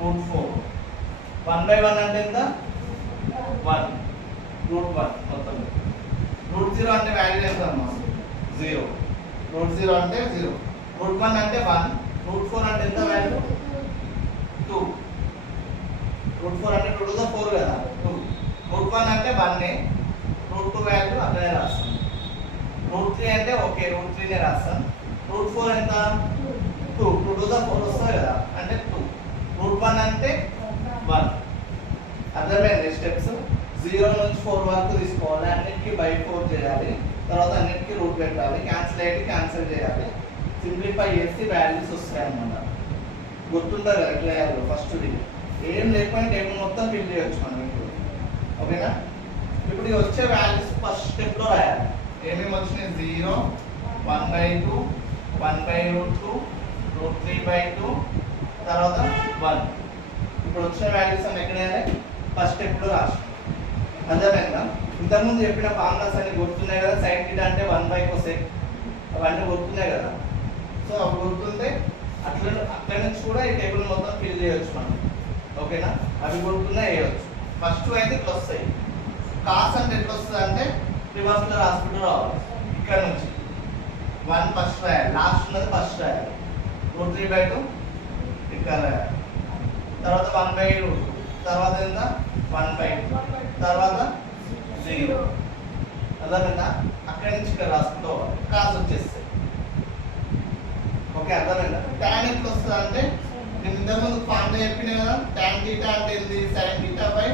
Route 4. 1/1 అంటే ఎంత? 1 route 1 మొత్తం. రూట్ 0 అంటే వాల్యూ ఎంత అమ్మా? 0. రూట్ 0 అంటే 0. రూట్ 1 అంటే 1. రూట్ 4 అంటే ఎంత వాల్యూ? 2. రూట్ 4 అంటే 2 తో 4 కదా, 2. రూట్ 1 అంటే 1 రూట్ 2 వాల్యూ అక్కడే రాస్తాం. రూట్ 3 అంటే ఓకే రూట్ 3 నే రాస్తాం. రూట్ 4 ఎంత? 2. 2 తో 4 వస్తుంది కదా అంటే 2. రూట్ 1 అంటే 1. అర్థమైంది స్టెప్స్? 0 నుంచి 4 వరకు తీసుకోవాలి, అన్నిటికీ బై 4 చేయాలి, తర్వాత అన్నిటికీ రూట్ పెట్టాలి, క్యాన్సిల్ అయితే క్యాన్సిల్ చేయాలి, సింప్లిఫై చేసి వాల్యూస్ వస్తాయి అన్నమాట. గుర్తుంటుంది కదా ఎట్లా చేయాలి ఫస్ట్. ఏం లేకపోయినా టేబుల్ మొత్తం ఫిల్ చేయొచ్చు మనం ఇప్పుడు. ఓకేనా? ఇప్పుడు ఈ వచ్చే వాల్యూస్ ఫస్ట్ స్టెప్లో రాయాలి. ఏమేమి వచ్చినాయి? 0, 1/2, 1/√2, √3/2, తర్వాత 1. ఇప్పుడు వచ్చిన వాల్యూస్ అన్ని ఎక్కడ వేయాలి? ఫస్ట్ స్టెప్లో రాసి. అర్థమైందా? ఇంతకుముందు చెప్పిన ఫార్ములాస్ అన్ని గుర్తున్నాయి కదా, sin θ అంటే 1/cosec, అవన్నీ గుర్తున్నాయి కదా. సో అవి గుర్తుంటే అక్కడి నుంచి కూడా ఈ టేబుల్ మొత్తం ఫిల్ చేయొచ్చు మనం. ఓకేనా? అవి గుర్తున్నా వేయవచ్చు. ఫస్ట్ అయితే ఇట్లా వస్తాయి. కాస్ అంటే ఎట్లా వస్తుంది అంటే రివర్స్లో రాసుకుంటూ రావాలి. ఇక్కడ నుంచి 1 ఫస్ట్ రాయాలి, లాస్ట్ ఉన్నది ఫస్ట్ రాయాలి. √3/2 ఇక్కడ రాయాలి, తర్వాత 1/√2, తర్వాత ఎంత? 1/2, తర్వాత 0. అర్థమైందా? అక్కడి నుంచి ఇక్కడ రాసుకుంటూ పోవాలి. కాస్ వచ్చేస్తాయి. ఓకే అర్థమైందా? tan ఎట్లా వస్తుంది అంటే నేను ఇంతకుముందు ఫార్ములా చెప్పిన కదా, tan θ అంటే ఏంది? sin θ by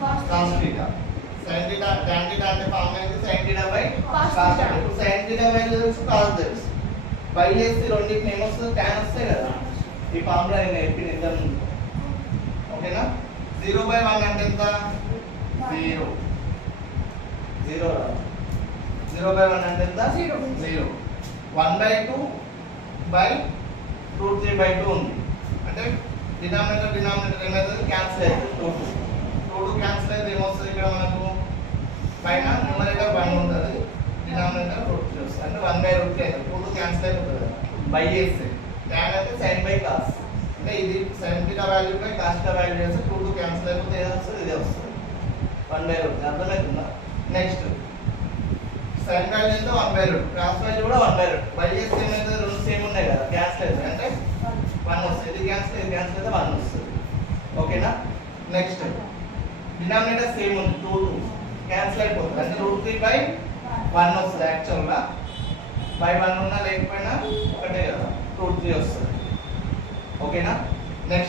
cos θ. sin θ tan θ అంటే ఫార్ములా ఏంది? sin θ by cos θ. ఇప్పుడు sin θ వాల్యూ తెలుసు, cos తెలుసు, బై చేసి రెండింటిని ఏమొస్తుంది? tan వస్తాయి కదా. ఈ ఫార్ములా నేను చెప్పిన ఇంతకుముందు. ఓకేనా? 0/1 అంటే ఎంత? 0. 0/1 అంటే ఎంత? 0. 1/2/√3/2 ఉంది అంటే డినామినేటర్ ఏమవుతుంది? క్యాన్సిల్ అవుతుంది. 2 క్యాన్సిల్ అయితే ఏమొస్తుంది? ఇక్కడ మనకు పైన న్యూమరేటర్ 1 ఉంటుంది, డినామినేటర్ √3 వస్తుంది అంటే 1/√3 అవుతుంది. 2 క్యాన్సిల్ అయిపోతుంది బై చేస్తే. tan అంటే sin/cos అంటే ఇది sin θ value by cos θ value చేస్తే 2 క్యాన్సిల్ అయిపోతే ఏది వస్తుంది? ఇదే వస్తుంది 1/√3. అర్థమవుతుందా? నెక్స్ట్ sin వాల్యూ అంటే 1/√2, cos వాల్యూ కూడా 1/√2. బై చేస్తే ఏమైతే రెండు సేమ్ ఉన్నాయి కదా, క్యాన్సిల్ అవుతుంది అంటే 1 వస్తుంది. ఇది క్యాన్సిల్ అయితే 1 వస్తుంది. ఓకేనా? నెక్స్ట్ డినామినేటర్ సేమ్ ఉంది, 2 క్యాన్సిల్ అయిపోతుంది అంటే √3/1 వస్తుంది. యాక్చువల్గా బై 1 ఉన్నా లేకపోయినా ఒకటే కదా, √3 వస్తుంది. ఓకేనా?